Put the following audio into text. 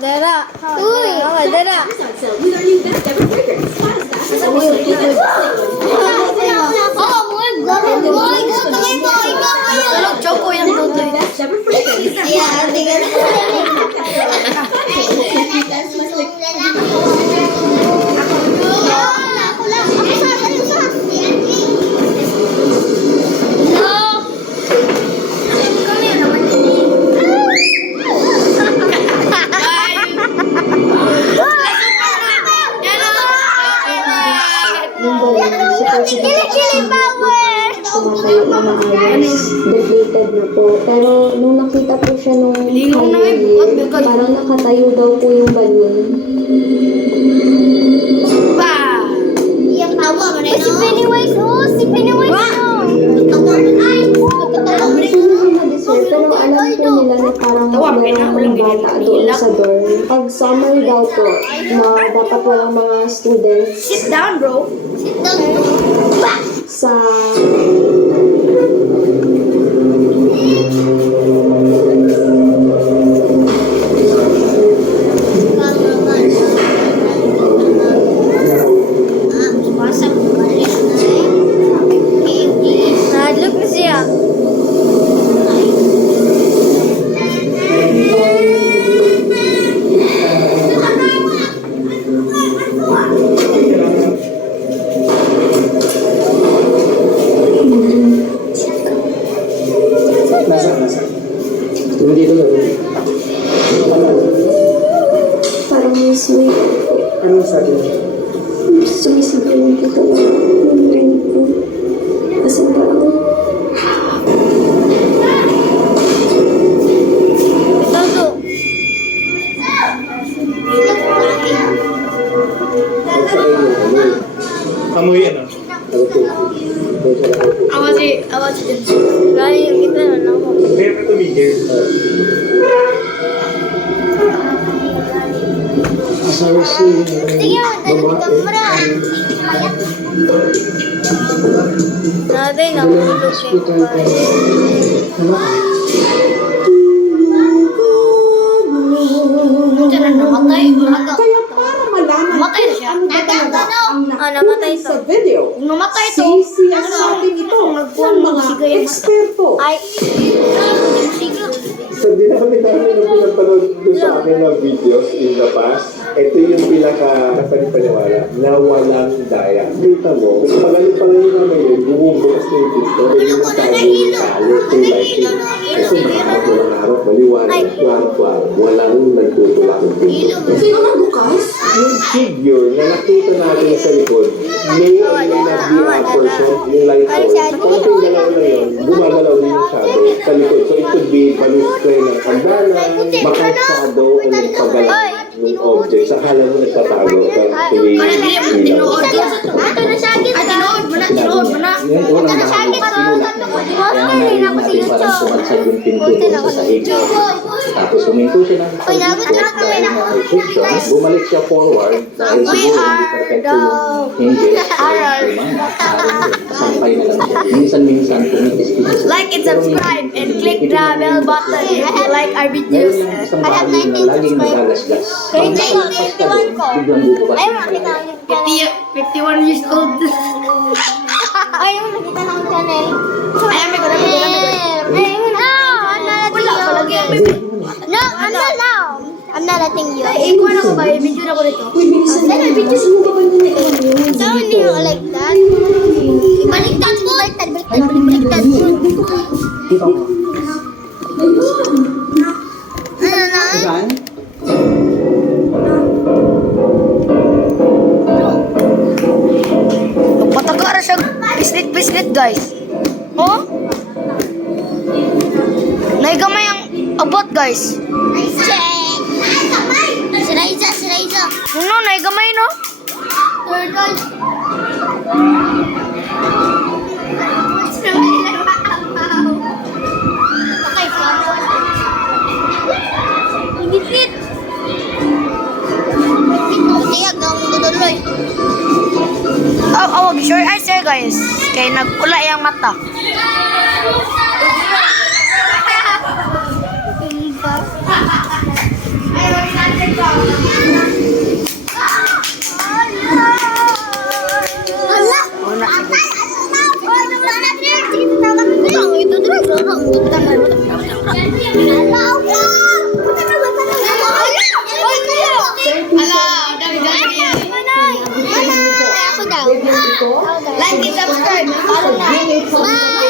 Dera. Uy, Dera. Choco yang tutoy. Kilikili power! Sumakay na maayos, deflated na po. Pero nung nakita po siya nung highway, parang nakatayo daw po yung balloon. Si Pennywise, si Pennywise, Pero alam po nila na parang walang bata doon sa dorm. Pag summer daw po, na dapat walang mga students. Sit down, bro. Sit down, bro. Sa Look na siya. parang may sweet. Anong sabi niya? Sumisigaw yung kita lang. Yung rinig ko. Kasi parang Toto. Amoy ano? Awas din. Lagi yung kita na lang. Kaya pa tumigil. Asawa si babae. Natin, nahulog namatay. Kaya para malaman Namatay na siya. ano ba talaga ang namatay nakuha to. sa video, Namatay to. sisiyasatin ito ng mga eksperto. Ay, So, dinami-dami na pinapanood doon sa akin ng videos in the past. Ito yung pinaka-napaniwala na walang daya. Kita mo, kung pagaling-pagaling naman yun, bumubukas na yung dito, hindi mo tayo yung kalo, kung lighting. Kasi walang araw, maliwanag, klar-klar, walang nagtutulak ng dito. Sino nga bukas? Yung figure na nakita natin sa likod, may na person, yung light source, konting galaw na yun, gumagalaw din yung shadow sa likod. So it could be balustrade ng kandala, maka-shadow o yung paggalaw ng object. Sa hala mo nagtatago. tinood ko. Ito na siya. Tinood mo na. Tinood mo na. Ito na siya. Parang sumagsag yung pinto doon sa sahig. Tapos huminto siya ng friction, bumalik siya forward dahil siguro hindi perfect yung hinges. Sampay na lang siya. Minsan-minsan pumitis-pitis. Like and subscribe and click the bell button if you like our videos. Meron yung isang bagay na laging nagagasgas. Biglang bubukas yung pala. 51 years old. ayun, nakita na ang channel. Ay, may gula. Ayun, Wala pa lagi. No, I'm not letting you. Ay, ikuha na ko ba? Video na ko dito. Uy, bilisan na. Videos mo ba ba na yun? So, hindi ako like that. Baliktad po. Baliktad po. Dito ako. Ano na? Saan? Patagara siya. Bislit, guys. Oh? Naigamay ang abot, guys. Si Raiza. No, naigamay, no? Turtle. Okay, Ibit. Tiyag na akong tutuloy. Oh, sure eyes eh, guys. Kaya nagpula yung mata. Like and subscribe. Follow na.